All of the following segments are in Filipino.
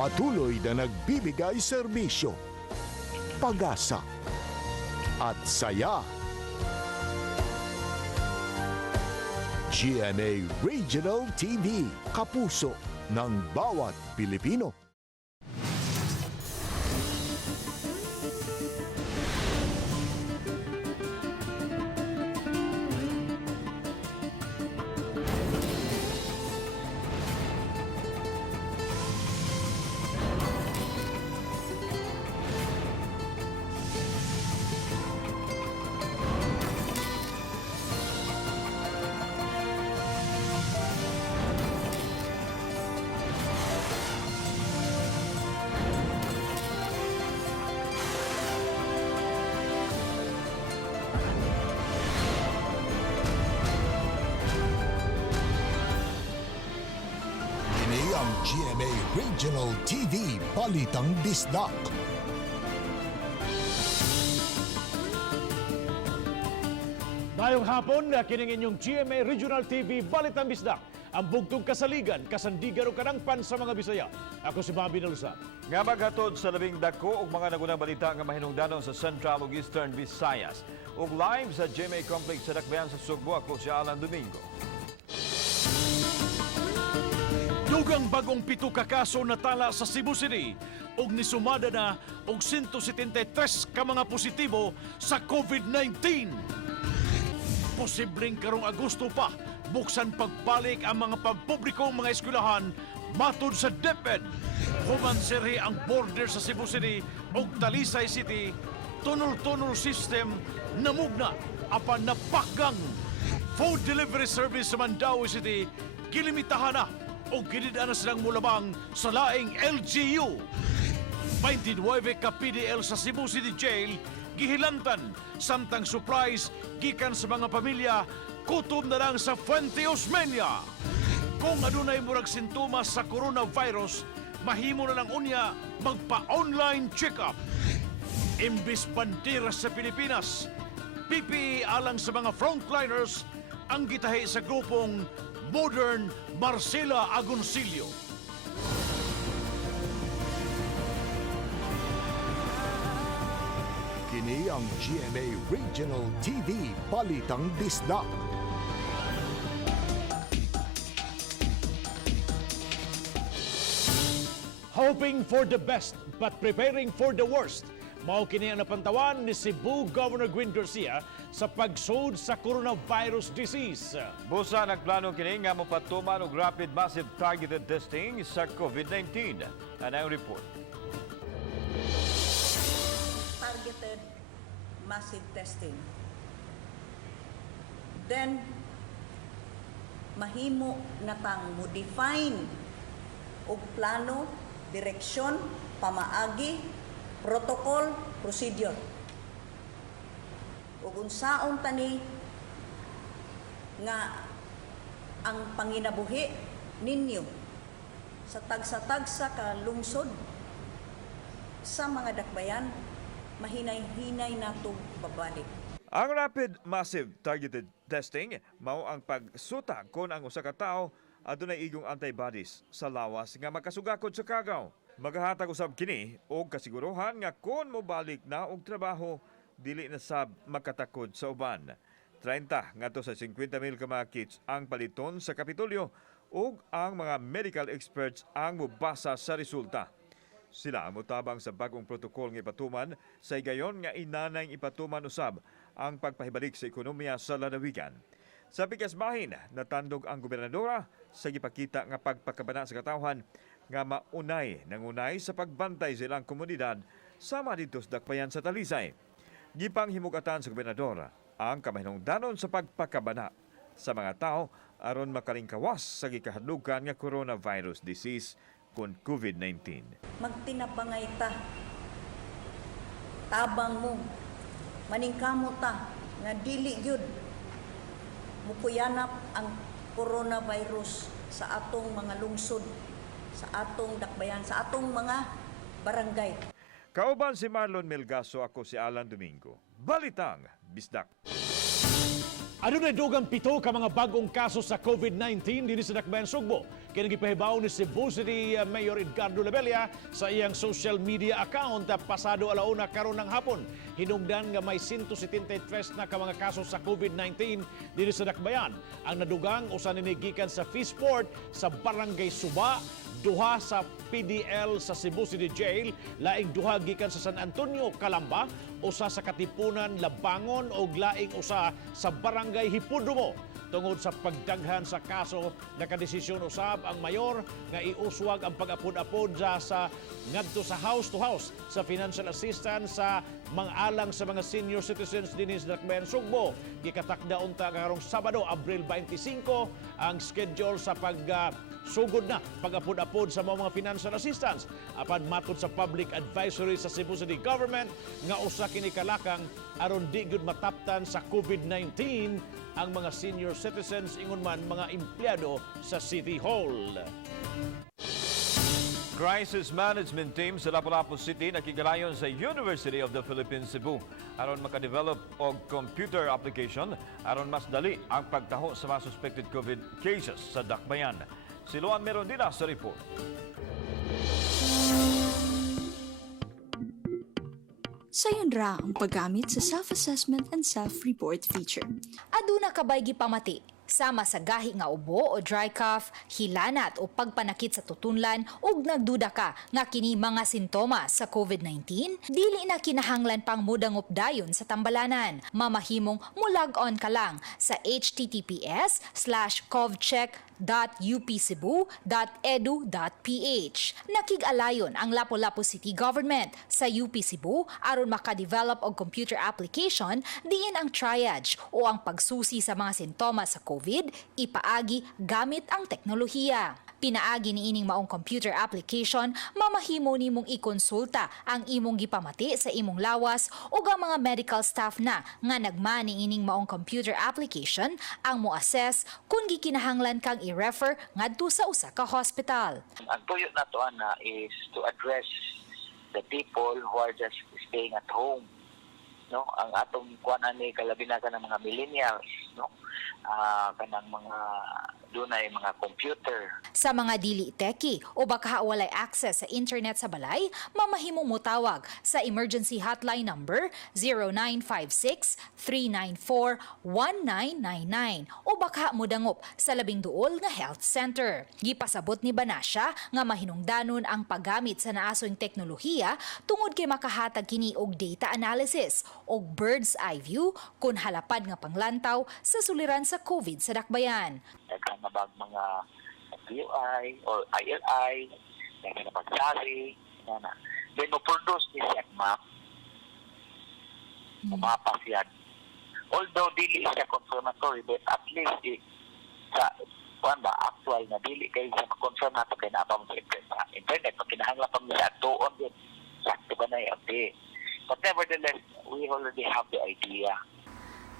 Patuloy na nagbibigay serbisyo, pag-asa at saya. GMA Regional TV, kapuso ng bawat Pilipino. Ang GMA Regional TV Balitang Bisdak. Ngayong hapon, kining inyong GMA Regional TV Balitang Bisdak. Ang bugtong kasaligan, kasandigan o kanangpan sa mga Bisaya. Ako si Bobby Nalusa. Nga maghatod sa labing dako ug mga nagunang balita nga mahinungdanon sa Central ug Eastern Visayas. Ug live sa GMA Complex sa Dakbayan sa Sugbo, ako si Alan Domingo. Dugang bagong 7 ka kaso natala sa Cebu City ug nisumada na og 173 ka mga positibo sa COVID-19. Posibleng karong Agosto pa buksan pagbalik ang mga pampublikong mga eskwelahan matod sa DepEd. Human sirhi ang border sa Cebu City ug Talisay City, tunnel-tunnel system namugna apan napakgang. Food delivery service sa Mandaue City gilimitahan na o ginidaan na silang mulabang sa laing LGU. 29 ka PDL sa Cebu City Jail gihilantan, samtang supplies gikan sa mga pamilya kutob na lang sa Fuente Osmeña. Kung adunay murag sintomas sa coronavirus, mahimo na lang unya magpa-online check-up. Imbis bandera sa Pilipinas, PPE alang sa mga frontliners ang gitahi sa grupong Modern Marcela Agoncillo. Kini ang GMA Regional TV Balitang Bisdak. Hoping for the best but preparing for the worst. Mao kini ang napantawan ni Cebu Governor Gwen Garcia sa pagsud sa coronavirus disease. Busa nagplano kini nga mopatuman og rapid massive targeted testing sa COVID-19. Anang report. Targeted massive testing. Then mahimo natang mo define og plano, direksyon, pamaagi, protocol, procedure. Ug unsaon tani nga ang panginabuhi ninyo sa tagsa-tagsa ka lungsod sa mga dakbayan, mahinay-hinay nato babalik. Ang rapid massive targeted testing mao ang pagsuta kon ang usa ka tawo adunay igong antibodies sa lawas nga makasugakod sa kagaw. Maghahatag usab kini og kasiguruhan nga kon mobalik na og trabaho dili na sab makatakod sa uban. 30 ngadto sa 50,000 ka mga kits ang paliton sa Kapitolyo ug ang mga medical experts ang mubasa sa resulta. Sila ang mutabang sa bagong protokol nga ipatuman sa higayon nga inanay ipatuman usab ang pagpahibalik sa ekonomiya sa lalawigan. Sa pikas-bahin, natandog ang gobernadora sa gipakita nga pagpakabana sa katawhan nga nangunay sa pagbantay sa ilang komunidad sama dito sa dakbayan sa Talisay. Gipanghimugatan sa gobernadora ang kamahinungdanon sa pagpakabana sa mga tao aron makalingkawas sa gikahadlukan nga coronavirus disease kon COVID-19. Magtinabangay ta. Tabang mo. Maningkamo ta nga dili gyud mukuyanap ang coronavirus sa atong mga lungsod, sa atong dakbayan, sa atong mga barangay. Kauban si Marlon Melgaso, ako si Alan Domingo. Balitang Bisdak. Adunay dugang 7 ka mga bagong kaso sa COVID-19 dinhi sa Dakbayan, Sugbo. Kini gipahibaw ni Cebu City Mayor Edgardo Labella sa iyang social media account pasado alauna karon ng hapon. Hinungdan nga may 173 na ka mga kaso sa COVID-19 dinhi sa Dakbayan. Ang nadugang usa ni gikan sa Fishport sa Barangay Suba, duha sa PDL sa Cebu City Jail, laing duha gikan sa San Antonio, Calamba, usa sa Katipunan, Labangon ug laing usa sa Barangay Hipudumo. Tungod sa pagdaghan sa kaso, nakadesisyon usab ang mayor nga iuswag ang pag-apod-apod sa ngadto sa house to house sa financial assistance sa mga alang sa mga senior citizens dinhi sa Dakbayan, Sugbo. Gikatakda unta karong Sabado, Abril 25 ang schedule sa sugod na pag-apod-apod sa mga financial assistance. Apan matod sa public advisory sa Cebu City Government nga usa kini kalakang aron di gud mataptan sa COVID-19 ang mga senior citizens ingon man mga empleyado sa City Hall. Crisis Management Team sa Lapu-Lapu City nakigalayon sa University of the Philippines, Cebu aron makadevelop og computer application aron mas dali ang pagtaho sa mga suspected COVID cases sa Dakbayan. Si Luan Merondina sa report. Sayon ra ang paggamit sa self-assessment and self-report feature. Aduna kabay gipamati sama sa gahi nga ubo o dry cough, hilanat o pagpanakit sa tutunlan ug nagduda ka nga kini mga sintomas sa COVID-19, dili na kinahanglan pang mudangop dayon sa tambalanan. Mamahimong mulag on ka lang sa https://covcheck.upcebu.edu.ph. Nakig-alayon ang Lapu-Lapu City Government sa UP Cebu aron makadevelop og computer application diin ang triage o ang pagsusi sa mga sintomas sa COVID ipaagi gamit ang teknolohiya. Pinaagi ni ining maong computer application, mamahimo nimong ikonsulta ang imong gipamati sa imong lawas ug ang mga medical staff na nga nagmani ining maong computer application ang mo-assess kung gikinahanglan kang i-refer ngadto sa usa ka hospital. Ang tuyo na to ana is to address the people who are just staying at home. No, ang atong kuan ani kalabi na kanang mga millennials, no. Kanang mga dunay mga computer. Sa mga dili teki o baka walay access sa internet sa balay, mamahimong motawag sa emergency hotline number 0956-394-1999 o baka modangop sa labing duol nga health center. Gipasabot ni Banasya nga mahinungdanon ang paggamit sa naasoing teknolohiya tungod kay makahatag kini og data analysis og bird's eye view kung halapad nga panglantaw sa suliran sa COVID sa Dakbayan. Daghang nabag mga UI or ILI, daghang na pagsari, na. Then mo-produce ni siya map. Mapa siya. Although dili siya confirmatory, but at least sa actual na dili kayo siya ma-confirm nato kay na sa internet. Pag kinahanglan pa mo siya doon din. Sakto ba na yung But nevertheless, we already have the idea.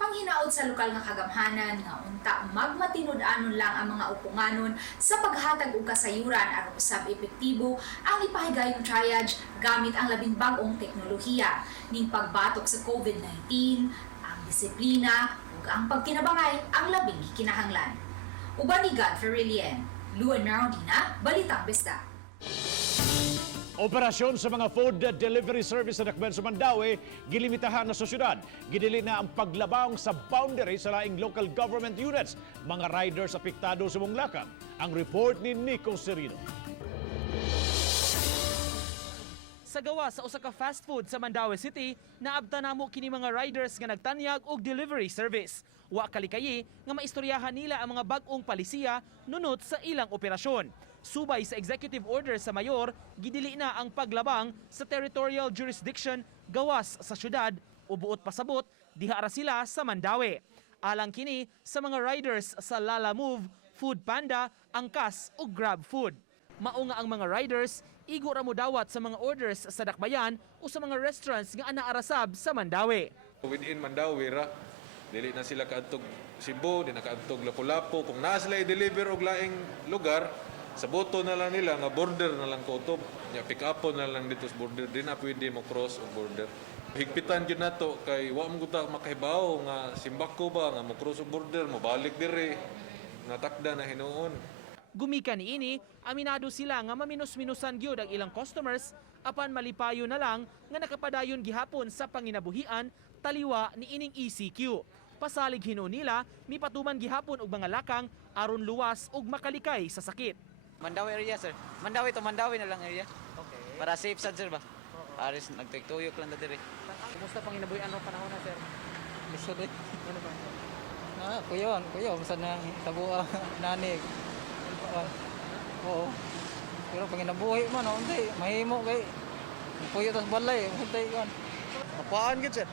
Panghinaot sa lokal nga kagamhanan nga unta magmatinud-anon lang ang mga upunganon sa paghatag og kasayuran aron usab epektibo ang ipahigayong triage gamit ang labing bag-ong teknolohiya ning pagbatok sa COVID-19, ang disiplina ug ang pagkinabangay ang labing gikinahanglan. Uban ni Godfrey Rilien, Luan Merondina, Balitang Bisdak. Operasyon sa mga food delivery service sa Dakbayan sa Mandaue, gilimitahan na sa syudad. Gidili na ang paglabang sa boundary sa laing local government units. Mga riders apektado sa mong lakang. Ang report ni Nico Serino. Sa gawa sa usa ka fast food sa Mandaue City, naabta namo kini mga riders nga nagtanyag og delivery service. Wa kalikayi nga maistoryahan nila ang mga bag-ong palisiya nunot sa ilang operasyon. Subay sa executive order sa mayor, gidili na ang paglabang sa territorial jurisdiction gawas sa syudad o buot pasabot diha ra sila sa Mandaue. Alang kini sa mga riders sa Lala Move, Food Panda, Angkas ug Grab Food. Mao nga ang mga riders igo ra mo dawat sa mga orders sa Dakbayan o sa mga restaurants nga anaarasab sa Mandaue. Within Mandaue ra, dili na sila kaadtog Cebu, di na kaadtog Lapu-Lapu. Kung naa sila i-deliver og laing lugar, sa boto na lang nila nga border na lang kautob. Ya pick up na lang dito sa border, di na pwede mo cross ang border. Higpitan gyud nato kay wa mo ta makahibaw nga simbako ba nga mo cross border mo balik diri nga takda na hinuon. Gumikan niini, aminado sila nga maminus-minusan gyud ang ilang customers apan malipayo na lang nga nakapadayon gihapon sa panginabuhian taliwa ni ining ECQ. Pasalig hinuon nila, mipatuman gihapon og mga lakang aron luwas ug makalikay sa sakit. Mandawi area, sir. Mandawi na lang area. Okay. Para safe sad, sir ba? Aris nagtuyok lang na dire. Kumusta panginabuhian mo panahon na, sir? Lisod eh. Ano ba? Kuyo, saan na tabuha nanig. Oo. Pero panginabuhi man, hindi. Mahimo kay. Kuyo tas balay, hindi yan. Mapaan gid, sir.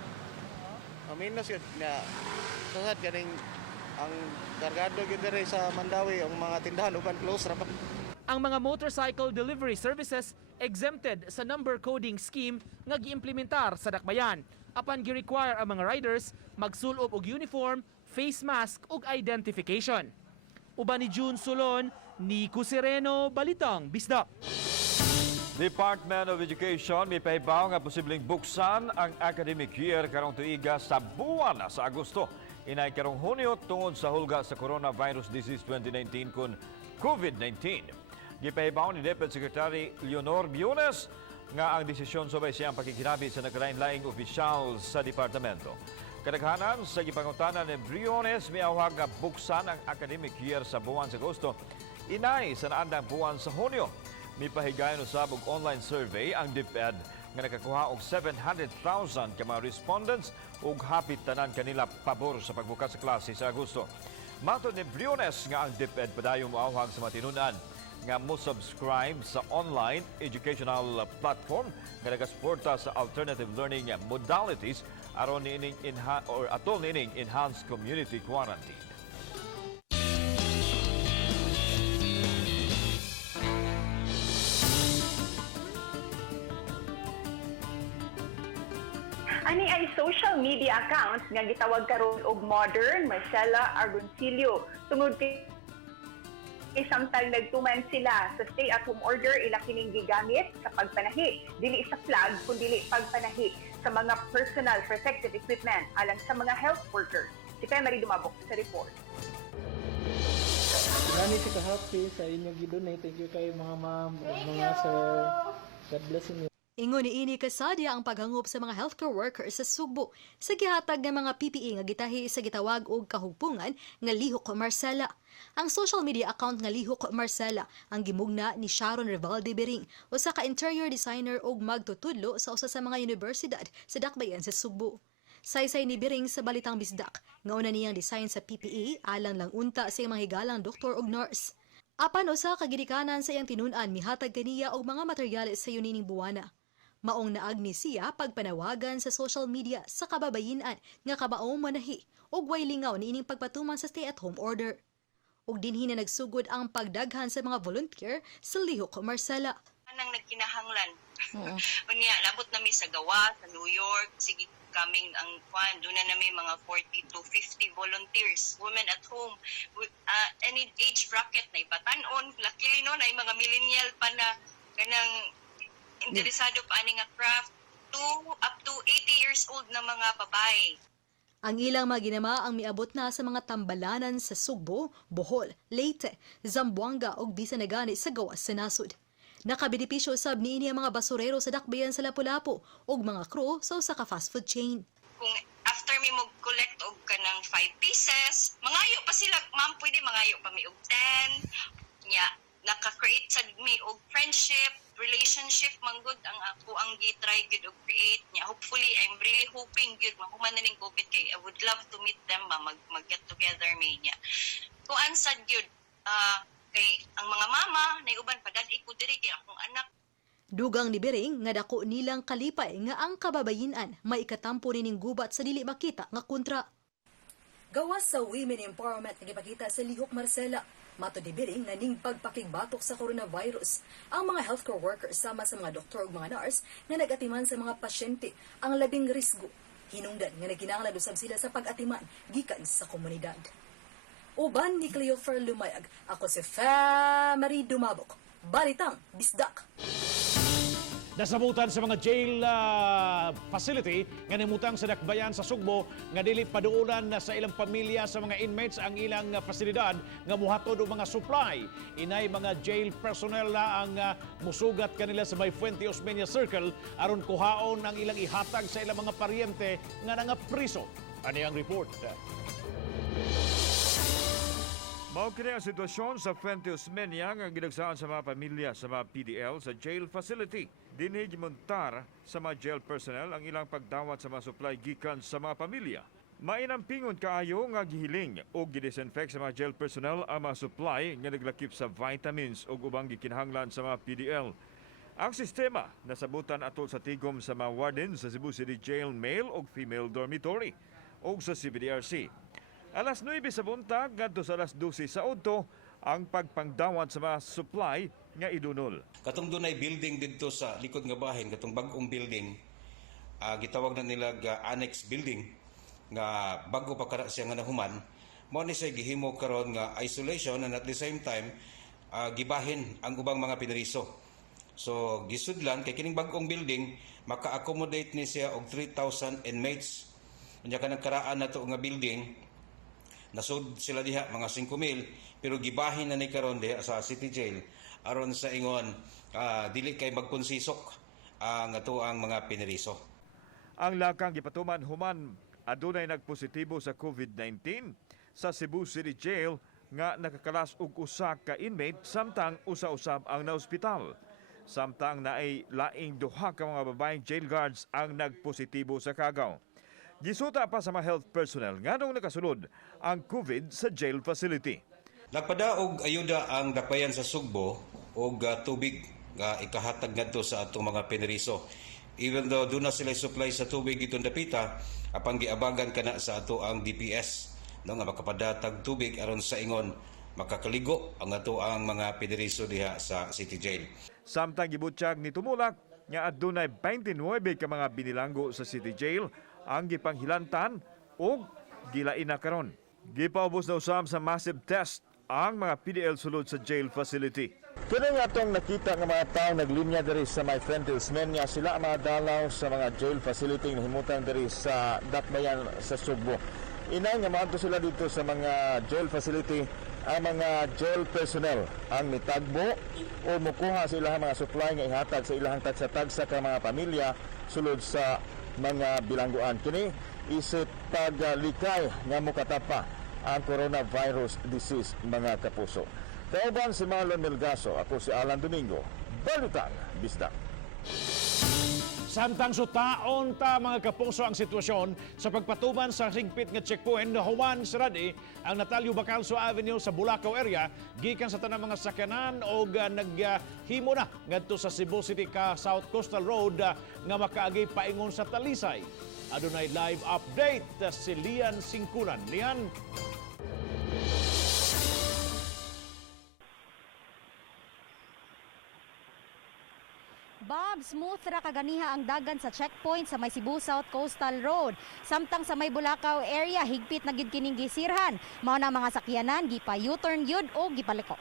Aminos yun na susad ganing ang kargado gid dire sa Mandawi ang mga tindahan uban close ra pa. Ang mga motorcycle delivery services exempted sa number coding scheme nga giimplementar sa dakbayan. Apan gi-require ang mga riders magsulob og uniform, face mask ug identification. Uban ni June Solon, Nico Sereno, Balitang Bisdak. Department of Education may pahibaw nga posibleng buksan ang academic year karong tuiga sa buwan sa Agosto. Inay karong Hunyo tungod sa hulga sa coronavirus disease 2019 kun COVID-19. Gipahibaw ni Deputy Secretary Leonor Biones nga ang desisyon subay siyang pakikinabi sa nakalain-laing opisyal sa departamento. Kadaghanan sa gipangutanan ni Briones may awag nga buksan ang academic year sa buwan sa Agosto. Inay sa naandang buwan sa Hunyo. May pahigayon usab og online survey ang DepEd nga nakakuha og 700,000 ka mga respondents ug hapit tanan kanila pabor sa pagbukas sa klase sa Agosto. Matod ni Briones nga ang DepEd padayon moawhag sa matinunan nga mo subscribe sa online educational platform nga nagasuporta sa alternative learning modalities aron niining atol niining enhanced community quarantine. Ani ay social media account nga gitawag karon og Modern Marcela Argoncillo. Tungod kay samtang nagtuman sila sa stay-at-home order, ila kining gigamit sa pagpanahi, dili sa flag kundi pagpanahi sa mga personal protective equipment alang sa mga health workers. Si Marie Dumabok sa report. Marami si ka-happy sa inyong gidonate. Thank you kay mga ma'am, mga sir. God bless you. Ingon niini kasadya ang paghangop sa mga healthcare workers sa Sugbo sa gihatag ng mga PPE nga gitahi sa gitawag og kahugpungan nga Lihok Marcela. Ang social media account nga Lihok Marcela ang gimugna ni Sharon Rivalde Bering, usa ka interior designer ug magtutudlo sa usa sa mga universidad sa dakbayan sa Sugbo. Saysay ni Bering sa Balitang Bisdak nga una niyang design sa PPE alang lang unta sa mga higalang doktor ug nurse. Apan usa ka gidikanan sa iyang tinun-an mihatag kaniya og mga materyales sa yunining buwana. Maong naagni siya pagpanawagan sa social media sa kababayin-an nga kabaong manahi ug way lingaw niining pagpatuman sa stay-at-home order. Ug dinhi na nagsugod ang pagdaghan sa mga volunteer sa Lihok Marcela. Anang nagkinahanglan. Unya labot nami sa gawa sa New York, sige kaming ang kwan doon na may mga 40 to 50 volunteers, women at home with any age bracket na ipatanon. Luckily no ay mga millennial pa na kanang interesado pa ani nga craft up to 80 years old na mga babae. Ang ilang mga ginama ang miabot na sa mga tambalanan sa Sugbo, Bohol, Leyte, Zamboanga ug bisan na gani sa gawas sa nasud. Nakabenepisyo sab niini ang mga basurero sa dakbayan sa Lapu-Lapu ug mga crew sa usa ka fast food chain. Kung after mi mo collect og kanang 5 pieces, mangayo pa sila, ma'am, pwede mangayo pa mi og 10. Nya naka-create sad mi og friendship, relationship manggod ang ako ang gi-try gud og create niya. Hopefully I'm really hoping gud mahuman na ning COVID kay I would love to meet them mag-get together mi niya. Kung ansad gud kay ang mga mama nay uban padad-i ko diri kay akong anak. Dugang ni Bering nga dako nilang kalipay nga ang kababayin-an maikatampo nining gubat sa dili makita nga kontra. Gawas sa women empowerment nga gipakita sa Lihok Marcela. Matod ni Bering na ning pagpakigbatok sa coronavirus, ang mga healthcare workers sama sa mga doktor ug mga nurse nga nag-atiman sa mga pasyente ang labing risgo. Hinungdan nga naginahanglan usab sila sa pag-atiman gikan sa komunidad. Uban ni Cleofer Lumayag, ako si Marie Dumabok, Balitang Bisdak. Nasamutan sa mga jail facility nga nimutang sa dakbayan sa Sugbo nga dili paduulan sa ilang pamilya sa mga inmates ang ilang pasilidad nga muhatod og mga supply. Inay mga jail personnel na ang musugat kanila sa May Fuente Osmeña Circle aron kuhaon ang ilang ihatag sa ilang mga paryente nga nangapriso. Ani ang report. Mao kini ang sitwasyon sa Fuente Osmeña nga gidagsaon sa mga pamilya sa mga PDL sa jail facility. Dinhi gimontar sa mga jail personnel ang ilang pagdawat sa mga supply gikan sa mga pamilya. Mainampingon kaayo nga gihiling o gidisinfect sa mga jail personnel ang mga supply nga naglakip sa vitamins o ubang gikinahanglan sa mga PDL. Ang sistema nasabutan atol sa tigom sa mga warden sa Cebu City Jail male o female dormitory o sa CBDRC. Alas 9 sa buntag ngadto sa alas 12 sa udto ang pagpangdawat sa mga supply nga idunol. Katong dunay building dito sa likod nga bahin, katong bag-ong building, gitawag na nila annex building nga bago pa kada siya nga nahuman, mo ni siya gihimo karon nga isolation and at the same time gibahin ang ubang mga pineriso. So gisudlan kay kining bag-ong building maka-accommodate ni siya og 3,000 inmates. Unya kanang karaan nato nga building nasud sila diha mga 5,000 pero gibahin na ni karon diha sa City Jail aron sa ingon dili kay magkonsisok ang atoang mga pineriso. Ang lakang gipatuman human adunay nagpositibo sa COVID-19 sa Cebu City Jail nga nakakalas og usa ka inmate samtang usa-usab ang naospital. Samtang naay laing duha ka mga babaeng jail guards ang nagpositibo sa kagaw. Gisuta pa sa mga health personnel nganong nakasulod ang COVID sa jail facility. Nagpadaog ayuda ang dakbayan sa Sugbo og tubig nga ikahatag ngadto sa atong mga pineriso. Even though doon na sila supply sa tubig itong dapita, apang giabagan kana sa ato ang DPS no nga makapadatag tubig aron sa ingon makakaligo ang ato ang mga pineriso diha sa City Jail. Samtang gibutyag ni tumulak nga adunay 29 ka mga binilanggo sa City Jail ang gipanghilantan o gilain na karon. Gipaubos na usab sa massive test ang mga PDL sulod sa jail facility. Kini nga itong nakita ng mga tao naglinya diri sa May Fuente Osmeña, sila ang mga dalaw sa mga jail facility na himutan diri sa dakbayan sa Sugbo. Inay nga maadto sila dito sa mga jail facility ang mga jail personnel ang mitagbo o mukuha sa ilang mga supply nga ihatag sa ilang tagsa-tagsa ka mga pamilya sulod sa mga bilangguan. Kini isip paglikay nga mukatapa ang coronavirus disease mga kapuso. Kauban si Marlon Melgaso, ako si Alan Domingo, Balitang Bisdak. Samtang sutaon ta mga kapuso ang sitwasyon sa pagpatuman sa higpit nga checkpoint na human siradi ang Natalio Bacalso Avenue sa Bulacau area gikan sa tanang mga sakyanan o naghimo na ngadto sa Cebu City ka South Coastal Road nga makaagi paingon sa Talisay. Adunay live update si Lian Singkulan. Lian. Bob, smooth ra kaganiha ang dagan sa checkpoint sa may Cebu South Coastal Road. Samtang sa may Bulacau area, higpit na gyud kining gisirhan. Mao na mga sakyanan gipa U-turn gyud o gipaliko.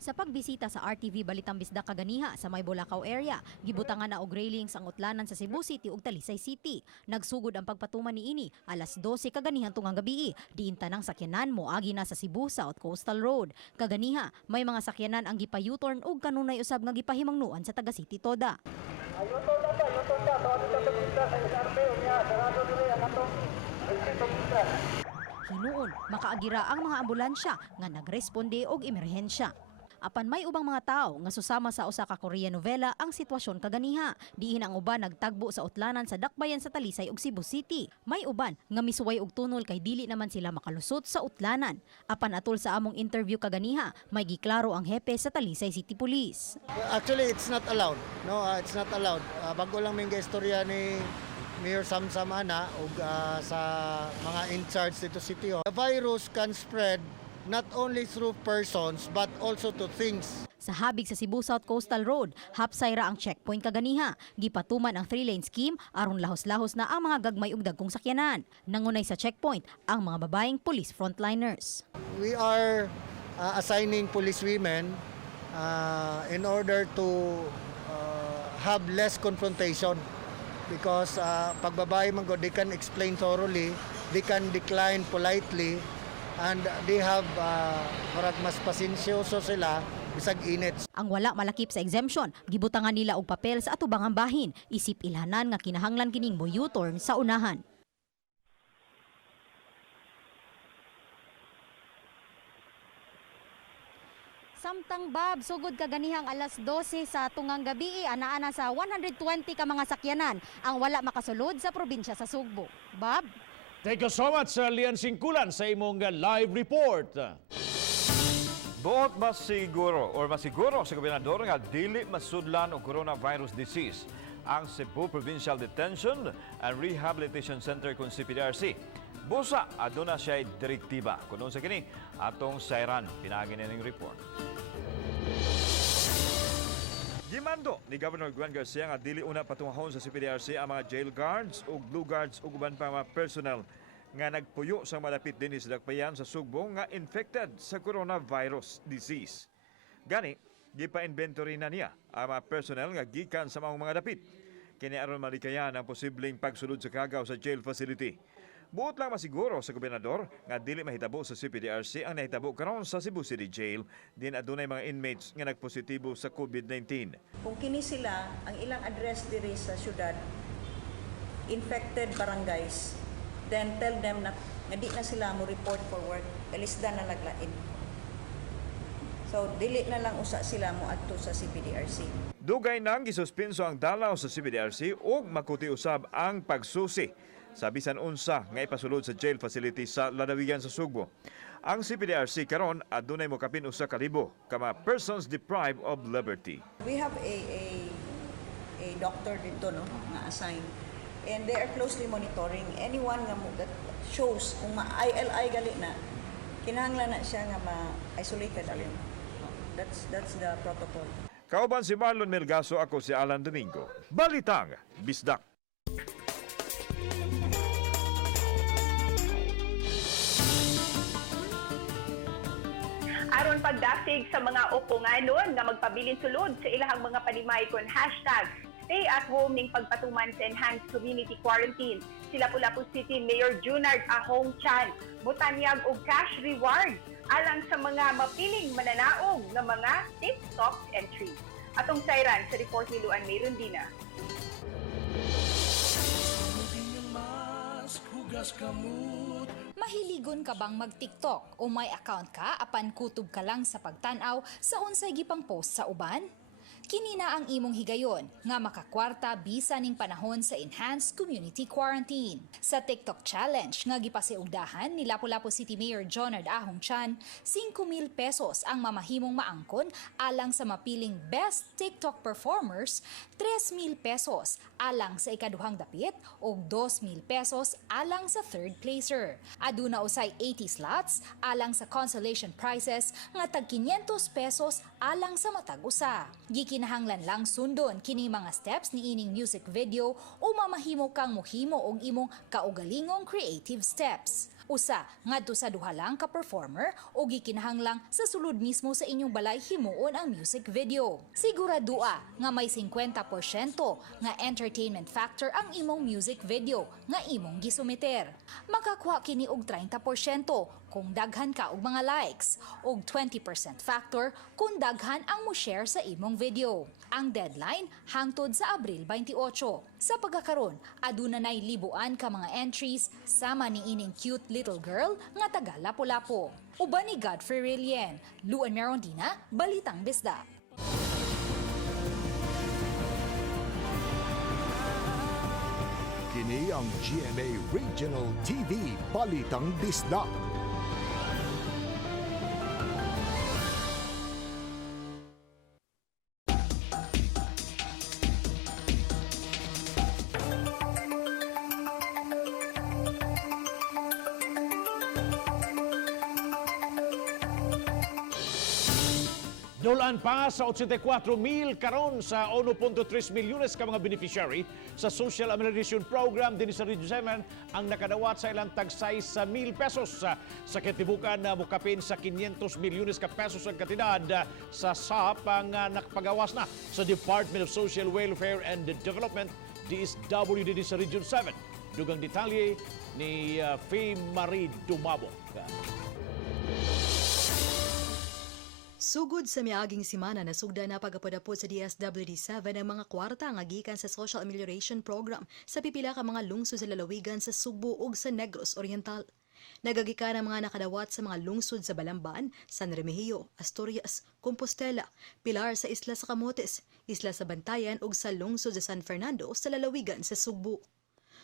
Sa pagbisita sa RTV Balitang Bisdak kaganiha sa may Bulacau area, gibutangan na og railings ang utlanan sa Cebu City ug Talisay City. Nagsugod ang pagpatuman niini alas 12 kaganihan tungang gabi. Diin tanang sakyanan moagi na sa Cebu South Coastal Road. Kaganiha, may mga sakyanan ang gipa U-turn ug kanunay usab nga gipahimangnuan sa taga City toda. Hinuon, makaagira ang mga ambulansya nga nagresponde og emerhensya. Apan may ubang mga tao nga susama sa usa ka Korean novela ang sitwasyon kaganiha. Diin ang uban nagtagbo sa utlanan sa dakbayan sa Talisay ug Cebu City. May uban nga misuway og tunol kay dili naman sila makalusot sa utlanan. Apan atol sa among interview kaganiha, may giklaro ang hepe sa Talisay City Police. Actually, it's not allowed. No, it's not allowed. Bago lang may istorya ni Mayor Samsam Ana ug sa mga in charge dito city. The virus can spread not only through persons but also to things. Sa habig sa Cebu South Coastal Road, hapsay ra ang checkpoint kaganiha. Gipatuman ang 3-lane scheme aron lahos-lahos na ang mga gagmay ug dagkong sakyanan. Nangunay sa checkpoint ang mga babaeng police frontliners. We are assigning police women in order to have less confrontation. Because pagbabae man ko, they can explain thoroughly, they can decline politely, and they have marat mas pasensyoso sila bisag init. Ang wala malakip sa exemption, gibutangan nila og papel sa atubangang bahin, isip ilhanan nga kinahanglan kining mo U-turn sa unahan. Samtang Bob, sugod kaganihang alas 12 sa tungang gabi, ana-ana sa 120 ka mga sakyanan ang wala makasulod sa probinsya sa Sugbo. Bob? Thank you so much, Lian Singkulan, sa imong live report. Buot masiguro sa gobernador nga dili masudlan og coronavirus disease ang Cebu Provincial Detention and Rehabilitation Center kung CPDRC. Busa aduna siya direktiba. Kuno sa kini atong sayran pinagi ning report. Gimando ni Governor Juan Garcia nga dili una patungahon sa CPDRC ang mga jail guards ug blue guards ug uban pa mga personnel nga nagpuyo sa malapit din sa dakbayan sa Sugbo nga infected sa coronavirus disease. Gani, gipa-inventory na niya ang mga personnel nga gikan sa mga dapit. Kini aron malikayan ang posibleng pagsulod sa kagaw sa jail facility. Buot lang masiguro sa gobernador nga dili mahitabo sa CPDRC ang nahitabo karon sa Cebu City Jail din adunay mga inmates nga nagpositibo sa COVID-19. Kung kini sila, ang ilang address diri sa syudad, infected barangays, then tell them na di na sila mo report for work, kalisda na laglain. So, dili na lang usa sila mo adto sa CPDRC. Dugay nang gisuspenso ang dalaw sa CPDRC ug makuti usab ang pagsusi sa bisan unsa nga ipasulod sa jail facility sa ladawigan sa Sugbo. Ang CPDRC karon adunay mo kapin usa ka libo ka mga persons deprived of liberty. We have a doctor dito no nga assigned, and they are closely monitoring anyone nga that shows kung ma-ILI gali na kinahanglan na siya nga ma-isolated alin. That's the protocol. Kauban si Marlon Melgaso, ako si Alan Domingo. Balitang Bisdak. Aron pagdasig sa mga upunganon nga magpabilin sulod sa ilahang mga panimay kon #stay at home ning pagpatuman sa enhanced community quarantine. Sila Lapu-Lapu City Mayor Junard Ahong Chan butanyag og cash reward alang sa mga mapiling mananaog nga mga TikTok entry. Atong sayran sa report ni Luan Mayrundina. Mahiligon ka bang mag-TikTok o may account ka apan kutob ka lang sa pagtanaw sa unsay gipang post sa uban? Kini na ang imong higayon nga makakwarta bisa ning panahon sa enhanced community quarantine. Sa TikTok challenge nga gipasiugdahan ni Lapu-Lapu City Mayor Jonard Ahong Chan, 5,000 pesos ang mamahimong maangkon alang sa mapiling best TikTok performers, 3,000 pesos alang sa ikaduhang dapit o 2,000 pesos alang sa third placer. Aduna usay 80 slots alang sa consolation prizes nga tag 500 pesos alang sa matag usa. Gikinahanglan lang sundon kini mga steps ni ining music video o mamahimo kang mohimo og imong kaugalingong creative steps. Usa, ngadto sa duha lang ka performer o gikinahanglang sa sulod mismo sa inyong balay himuon ang music video. Siguradua nga may 50% nga entertainment factor ang imong music video nga imong gisumiter. Makakuha kini og 30% kung daghan ka og mga likes og 20% factor kung daghan ang mo share sa imong video. Ang deadline hangtod sa Abril 28. Sa pagkakaron, aduna nay libuan ka mga entries sama ni ining cute little girl nga taga Lapu-Lapu. Uban ni Godfrey Rilien, Luan Merondina, Balitang Bisdak. Kini ang GMA Regional TV Balitang Bisdak. Kinulaan pa sa 84,000 karon sa 1.3 milyones ka mga beneficiary sa Social Amelioration Program din sa Region 7 ang nakadawat sa ilang tagsay sa 1,000 pesos sa katibukan na mukapin sa 500 milyones ka pesos ang kantidad sa SAP ang nakapagawas na sa Department of Social Welfare and Development DSWD sa Region 7. Dugang detalye ni Faye Marie Dumabo. Sugod sa miaging simana na sugda na pagapodapod sa DSWD-7 ang mga kwarta nga gikan sa Social Amelioration Program sa pipila ka mga lungsod sa lalawigan sa Sugbo ug sa Negros Oriental. Nagagikan ang mga nakadawat sa mga lungsod sa Balamban, San Remigio, Asturias, Compostela, Pilar sa Isla sa Camotes, Isla sa Bantayan ug sa lungsod sa San Fernando sa lalawigan sa Sugbo.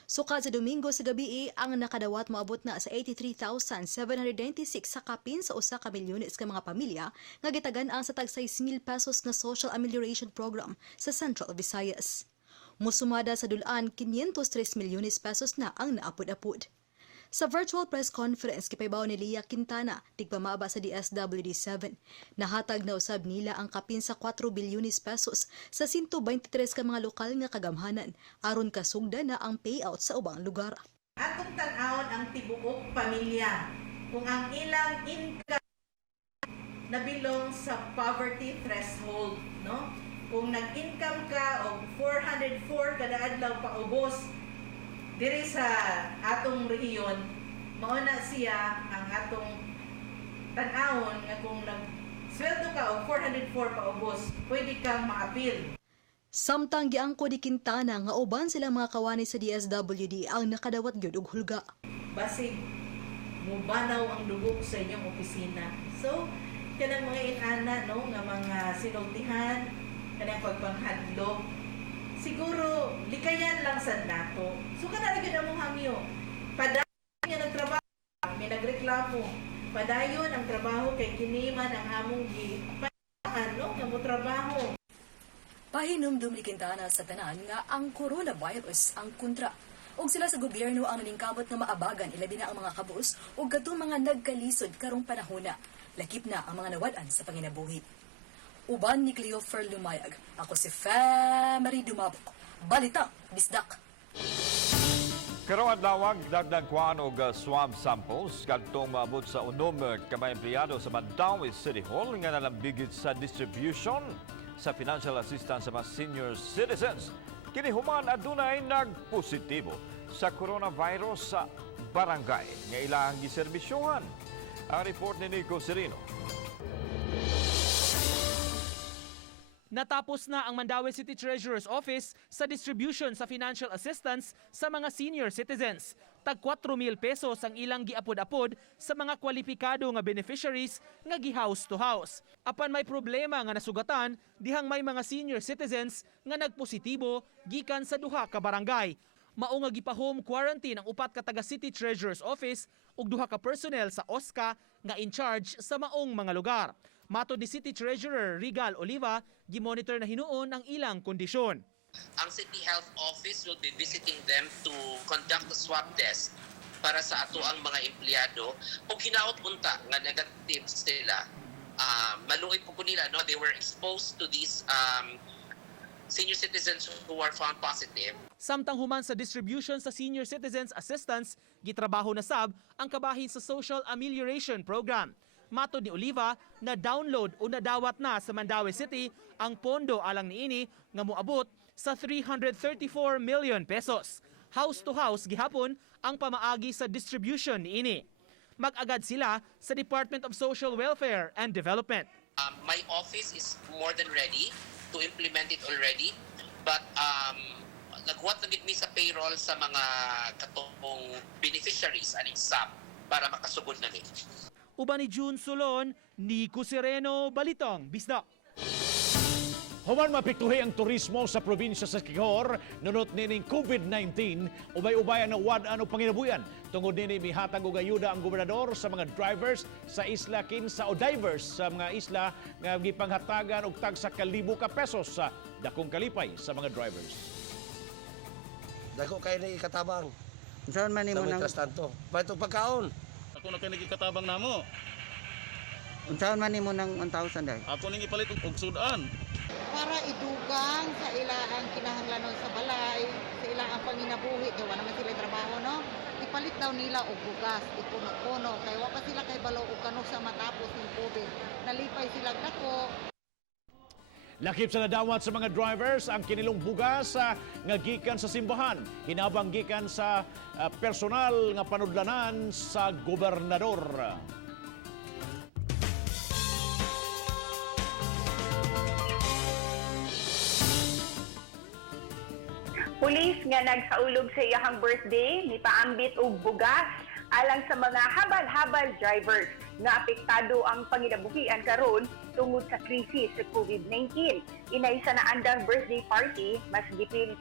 Sukad sa Domingo sa gabi, ang nakadawat moabot na sa 83,796 sa kapin sa usa ka milyones ka mga pamilya nga gitagan-an sa tag 6,000 pesos na Social Amelioration Program sa Central Visayas. Musumada sa dulaan 503 milyones pesos na ang naapod-apod. Sa virtual press conference kipaybaw ni Lia Quintana, tigpamaba sa DSWD-7, nahatag na usab nila ang kapin sa 4 bilyones pesos sa 123 ka mga lokal nga kagamhanan aron kasugda na ang payout sa ubang lugar. Atong tan-awon ang tibuok pamilya kung ang ilang income nabilong sa poverty threshold, no? Kung nag-income ka og 404 kada adlaw paubos diri sa atong rehiyon, mao na siya ang atong tan-awon nga kung nag-sweldo ka og 404 paubos, pwede kang ma-appeal. Samtang giangko di Quintana nga uban silang mga kawani sa DSWD ang nakadawat gyud og hulga. Basig mubanaw ang dugok sa inyong opisina. So, kanang mga inana no nga mga sinultihan, kanang pagpanghadlok, siguro likayan lang sad nato. So kana gyud among hamyo. Padayon nga nagtrabaho, may nagreklamo. Padayon ang trabaho kay kini man ang among gipanan no nga mo trabaho. Pahinumdum ni Quintana sa tanan nga ang coronavirus ang kontra. Ug sila sa gobyerno ang naningkamot nga maabagan ilabi na ang mga kabus ug kadtong mga nagkalisod karong panahona. Lakip na ang mga nawad-an sa panginabuhi. Uban ni Cleofer Lumayag, ako si Faye Marie Dumabo, Balitang Bisdak. Karong adlaw dagdag kuan og swab samples kadtong maabot sa unom ka mga empleyado sa Mandaue City Hall nga nalambigit sa distribution sa financial assistance sa mga senior citizens. Kini human adunay nagpositibo sa coronavirus sa barangay nga ilang giserbisyohan. Ang report ni Nico Serino. Natapos na ang Mandaue City Treasurer's Office sa distribution sa financial assistance sa mga senior citizens. Tag 4,000 pesos ang ilang giapod-apod sa mga kwalipikado nga beneficiaries nga gi-house to house. Apan may problema nga nasugatan dihang may mga senior citizens nga nagpositibo gikan sa duha ka barangay. Mao nga gipa-home quarantine ang upat ka taga City Treasurer's Office ug duha ka personnel sa OSCA nga in charge sa maong mga lugar. Matod ni City Treasurer Regal Oliva, gimonitor na hinuon ang ilang kondisyon. Ang City Health Office will be visiting them to conduct a swab test para sa ato ang mga empleyado ug hinaot unta nga negative sila. Maluoy po nila no, they were exposed to these senior citizens who are found positive. Samtang human sa distribution sa Senior Citizens Assistance, gitrabaho na sab ang kabahin sa Social Amelioration Program. Matod ni Oliva, na-download o nadawat na sa Mandaue City ang pondo alang niini nga moabot sa 334 million pesos. House to house gihapon ang pamaagi sa distribution niini. Mag-agad sila sa Department of Social Welfare and Development. My office is more than ready to implement it already, but naghuwat na gid mi sa payroll sa mga katong beneficiaries aning SAP para makasugod na ni. Uban ni June Solon, Nico Sereno, Balitang Bisdak. Human mapiktuhi ang turismo sa probinsya sa Quezon, nunot nining COVID-19, ubay-ubayan na wad-an o panginabuyan. Tungod nini mihatag og ayuda ang gobernador sa mga drivers sa isla kinsa o divers sa mga isla nga gipanghatagan og tag sa 1,000 ka pesos sa dakong kalipay sa mga drivers. Dako kay ni katabang. Saan man imo nang nang tanto? Paito pagkaon. Ako na kay nagikatabang namo. Unsaon man nimo ng 1,000 day? Ato ning ipalit og sudan. Para idugang sa ilang kinahanglanon sa balay, sa ilang panginabuhi, kaya wala naman sila trabaho, no? Ipalit daw nila og bugas, ipuno-puno, kaya wa pa sila kay balaw og kano sa matapos ng COVID. Nalipay sila dako. Lakip sa nadawat sa mga drivers ang kinilong bugas nga gikan sa simbahan, hinabang gikan sa personal nga panudlanan sa gobernador. Pulis nga nagsaulog sa iyahang birthday ni paambit og bugas alang sa mga habal-habal drivers nga apektado ang panginabuhian karon tungod sa krisis sa COVID-19. Inay sa naandang birthday party, mas gipili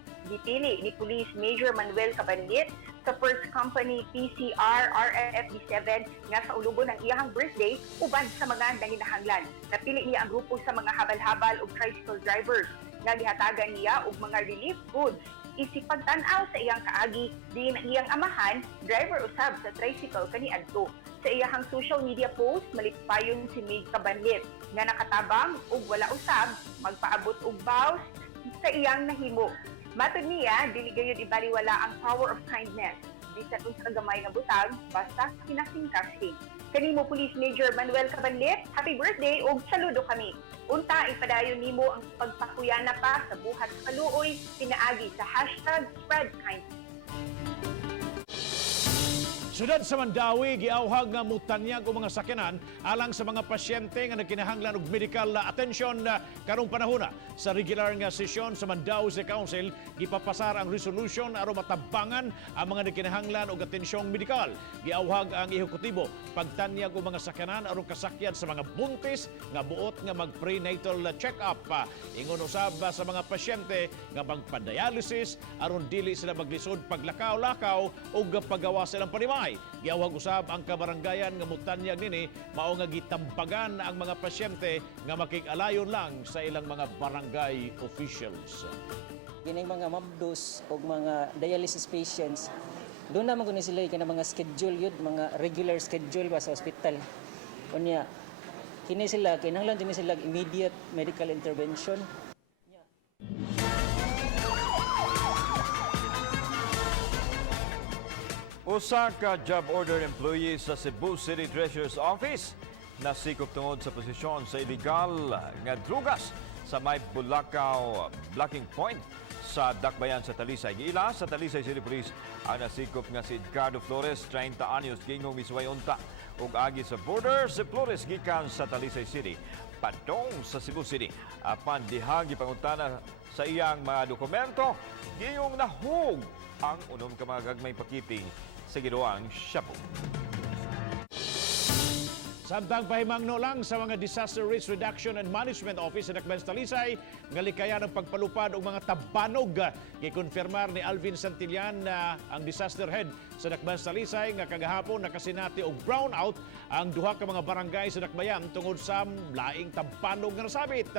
ni Police Major Manuel Cabanlit sa First Company PCR RFFD7 nga sa ulugon ng iyahang birthday uban sa mga nanginahanglan. Napili niya ang grupo sa mga habal-habal ug tricycle drivers nga gihatagan niya og mga relief goods. Isip pagtan-aw sa iyang kaagi, di na iyang amahan, driver usab sa tricycle kaniadto. Sa iyahang social media post, malipayon si Mig Cabanlit nga nakatabang ug wala usab, magpaabot og baws sa iyang nahimo. Matod niya, dili gayud ibaliwala ang power of kindness. Bisan unsa kagamay nga butang, basta kinasing-kasing. Kanimo Police Major Manuel Cabanlit, happy birthday ug saludo kami. Unta, ipadayon nimo ang pagpakuyana pa sa buhat sa kaluoy, pinaagi sa #SpreadKindness. Siyudad sa Mandawi, giawhag nga mutanyag o mga sakyanan alang sa mga pasyente nga nagkinahanglan og medical atensyon karong panahona. Sa regular nga sesyon sa Mandawi City Council, gipapasar ang resolution aron matabangan ang mga nagkinahanglan og atensyong medikal. Giawhag ang ehekutibo pagtanyag o mga sakyanan aron kasakyan sa mga buntis nga buot nga mag-prenatal check-up. Ingon usab sa mga pasyente nga magpa-dialysis aron dili sila maglisod paglakaw-lakaw o paggawa silang panimay. Giawag usab ang kabarangayan nga mutanyag nini mao nga gitambagan ang mga pasyente nga makig-alayon lang sa ilang mga barangay officials. Kining mga mabdos o mga dialysis patients, doon naman kuno sila kay mga schedule yun, mga regular schedule ba sa ospital. Kunya kini sila kinahanglan din sila immediate medical intervention. Usa ka job order employee sa Cebu City Treasurer's Office nasikop tungod sa posisyon sa illegal nga drugas sa may Bulacau blocking point sa Dakbayan sa Talisay. Giila sa Talisay City Police ang nasikop nga si Edgardo Flores, 30 anyos, gingong misway unta ug agi sa border si Flores gikan sa Talisay City padong sa Cebu City. Apan dihang gipangutana sa iyang mga dokumento, gingong nahug ang unom ka mga gagmay pakiting sa giduang Shabu. Samtang pahimangno lang sa mga Disaster Risk Reduction and Management Office sa Dakbayan sa Talisay, nga likayan ang pagpalupad og mga tabanog. Gikonfirmar ni Alvin Santillan na ang disaster head sa Dakbayan sa Talisay nga kagahapon nakasinati og brownout ang duha ka mga barangay sa Dakbayan tungod sa laing tabanog nga nasabit.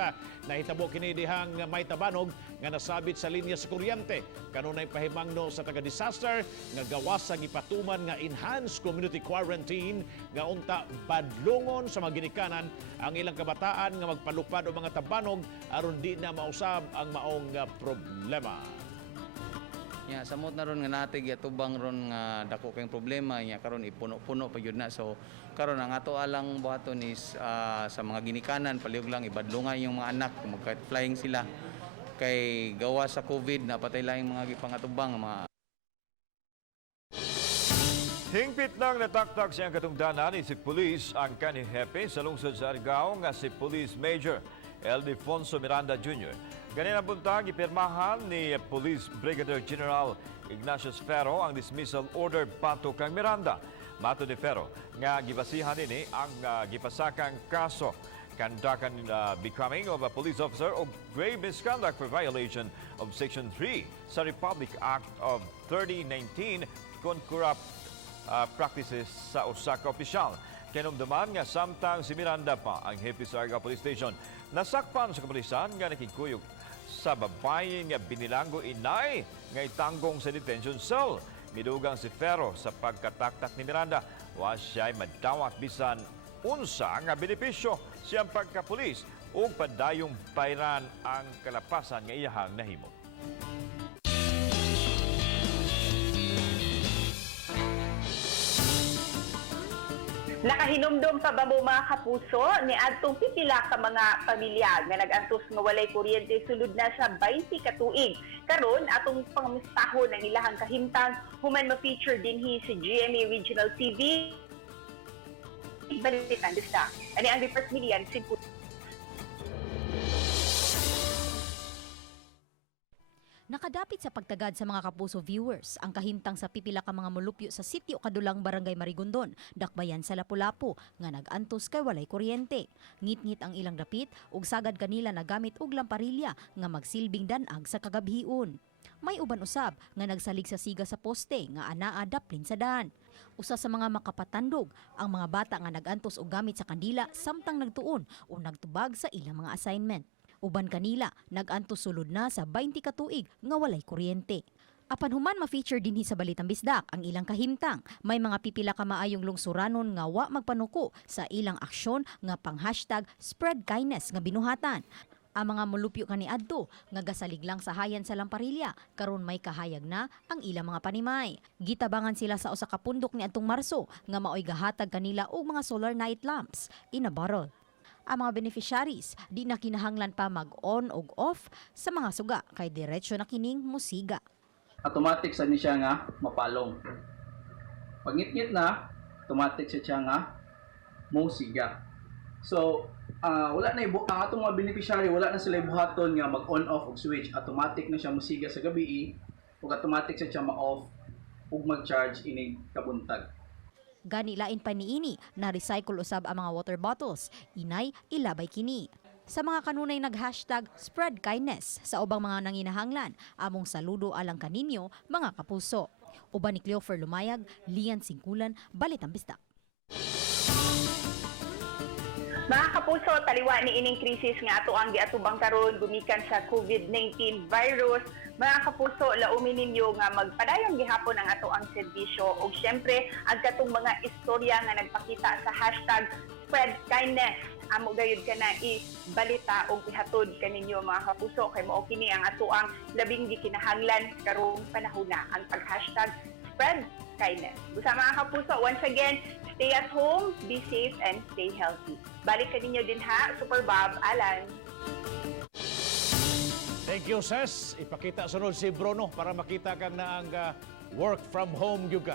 Nahitabo kini dihang may tabanog nga nasabit sa linya sa kuryente. Kanunay pahimangno sa taga-disaster nga gawas sa gipatuman nga enhanced community quarantine nga unta badlongon sa mga ginikanan ang ilang kabataan nga magpalupad o mga tabanog aron di na mausab ang maong problema. Ya, samot na ron nga natig tubang ron nga dako kayong problema nya karon ipuno-puno pa yun na. So karon ang ato alang buhaton is sa mga ginikanan palihog lang ibadlungan yung mga anak magka-flying sila kay gawa sa COVID na patay lang yung mga pangatubang mga Hingpit nang nataktak siyang katungdanan ni si Police ang kanhi hepe sa lungsod sa Argao nga si Police Major Eldefonso Miranda Jr. Ganina buntag ipirmahan ni Police Brigadier General Ignatius Ferro ang dismissal order batok kang Miranda. Mato ni Ferro nga gibasihan nini ang gipasakang kaso kandakan becoming of a police officer of grave misconduct for violation of Section 3 sa Republic Act of 3019 kon corrupt practices sa usa ka opisyal. Kinumduman nga samtang si Miranda pa ang hepe sa Argao Police Station nasakpan sa kapulisan nga nakikuyog sa babae nga binilanggo inay nga itanggong sa detention cell. Midugang si Ferro sa pagkataktak ni Miranda wa siya'y madawat bisan unsa nga benepisyo siyang pagkapulis o padayong bayran ang kalapasan nga iyahang nahimo. Nakahinumdum pa ba mo mga kapuso ni adtong pipila ka mga pamilya nga nag-antos nga walay kuryente sulod na sa 20 ka tuig. Karon atong pangmustahon ang ilahang kahimtang human ma-feature dinhi si GMA Regional TV. Balitang Bisdak. Ani ang First Million Simple. Nakadapit sa pagtagad sa mga kapuso viewers ang kahimtang sa pipila ka mga molupyo sa sitio kadulang Barangay Marigondon, Dakbayan sa Lapu-Lapu nga nag-antos kay walay kuryente. Ngit-ngit ang ilang dapit ug sagad kanila nagamit og lamparilya nga magsilbing danag sa kagabhion. May uban usab nga nagsalig sa siga sa poste nga anaa daplin sa daan. Usa sa mga makapatandog ang mga bata nga nag-antos og gamit sa kandila samtang nagtuon o nagtubag sa ilang mga assignment. Uban kanila, nag-antos sulod na sa 20 ka tuig nga walay kuryente. Apan human ma-feature dinhi sa Balitang Bisdak ang ilang kahimtang, may mga pipila ka maayong lungsuranon nga wa magpanuko sa ilang aksyon nga pang-hashtag spread kindness nga binuhatan. Ang mga molupyo kaniadto nga gasalig lang sa hayan sa lamparilya karon may kahayag na ang ilang mga panimay. Gitabangan sila sa usa ka pundok niadtong Marso nga maoy gahatag kanila og mga solar night lamps in a bottle. Ang mga beneficiaries di na kinahanglan pa mag-on og off sa mga suga kay diretsyo na kining musiga. Automatic sa ni siya nga mapalong. Pag ngit-ngit na, automatic siya nga musiga. So, wala na ang atong mga beneficiary, wala na sila buhaton nga mag-on off og switch. Automatic na siya musiga sa gabi ug automatic siya ma-off ug mag-charge inig kabuntag. Gani lain pa niini na recycle usab ang mga water bottles, inay ilabay kini. Sa mga kanunay nag-hashtag spread kindness sa ubang mga nanginahanglan, among saludo alang kaninyo mga kapuso. Uban ni Cleofer Lumayag, Lian Singkulan, Balitang Bisdak. Mga kapuso, taliwa ni ining krisis nga ato ang giatubang karon gumikan sa COVID-19 virus. Mga kapuso, laumin ninyo nga magpadayon gihapon ang ato ang serbisyo ug syempre ang katong mga istorya nga nagpakita sa hashtag spread kindness. Amo gayud ka na ibalita o ihatod kaninyo mga kapuso kay mao kini ang ato ang labing gikinahanglan karong panahona ang pag-hashtag spread kindness. Busa mga kapuso, once again, stay at home, be safe, and stay healthy. Balik ka ninyo din ha, Super Bob, Alan. Thank you, Ses. Ipakita sunod si Bruno para makita kang na ang work from home yuga.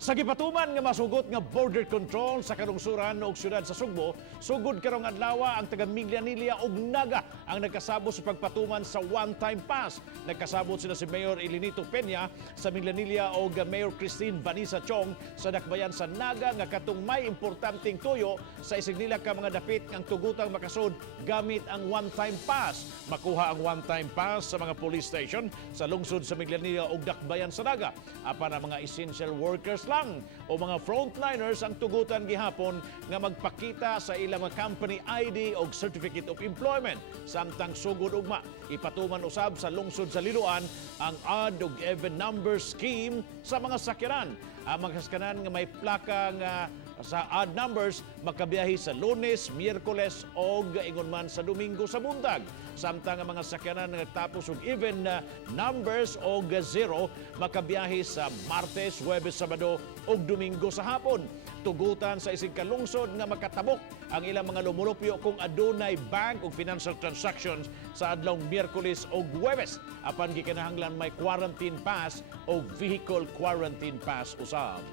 Sa gipatuman nga masugot nga border control sa kalungsuran og syudad sa Sugbo, sugod karong adlawa ang taga Minglanilla ug Naga ang nagkasabot sa pagpatuman sa one-time pass. Nagkasabot sila si Mayor Elinito Peña sa Minglanilla ug Mayor Christine Vanessa Chong sa Dakbayan sa Naga nga katong may importanteng tuyo sa isig nila ka mga dapit ang tugutang makasud gamit ang one-time pass. Makuha ang one-time pass sa mga police station sa lungsod sa Minglanilla ug Dakbayan sa Naga. Apan ang mga essential workers lang o mga frontliners ang tugutan gihapon nga magpakita sa ilang mga company ID o Certificate of Employment. Samtang sugod ugma, ipatuman usab sa lungsod sa Liloan ang odd ug even number scheme sa mga sakyanan. Ang mga sakyanan nga may plaka nga sa odd numbers makabiyahe sa Lunes, Miyerkules o ingon man sa Domingo sa buntag. Samtang ang mga sakyanan nga tapos og even numbers o zero makabiyahe sa Martes, Huwebes, Sabado o Domingo sa hapon. Tugutan sa isig kalungsod nga makatabok ang ilang mga lumulupyo kung adunay bank o financial transactions sa adlawng Miyerkules o Huwebes. Apan gikinahanglan may quarantine pass o vehicle quarantine pass usab.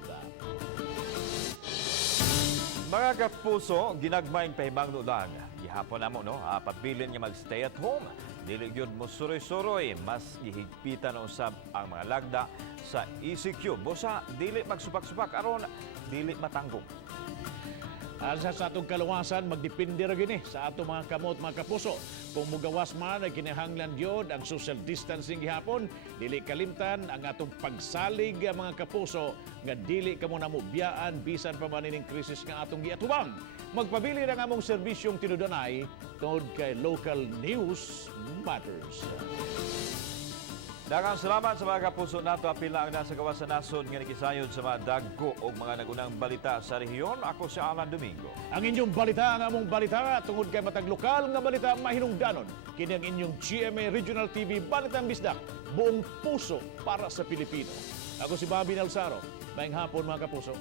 Mga kapuso, ginagmayng pahimang lang. Gihapon namo no, pabilin nga mag-stay at home. Dili gyud mo suroy-suroy, mas gihigpitan na usab ang mga lagda sa ECQ. Busa dili magsupak-supak aron dili matanggong. Asa sa atong kaluwasan, magdepende ra gini sa atong mga kamot, mga kapuso. Kung mugawas man ay kinahanglan gyud ang social distancing gihapon, dili kalimtan ang atong pagsalig mga kapuso nga dili kamo na mubiyaan bisan pa man ining krisis nga atong giatubang. Magpabili na nga among serbisyong tinudanay tungod kay local news matters. Daghang salamat sa mga kapuso nato. Apil na ang nasa gawas sa nasod nga nakisayod sa mga dagko o mga nagunang balita sa rehiyon. Ako si Alan Domingo. Ang inyong balita, ang among balita, tungod kay matag lokal nga balita mahinungdanon. Kini ang inyong GMA Regional TV Balitang Bisdak, buong puso para sa Pilipino. Ako si Bobby Nalsaro. Maayong hapon mga kapuso.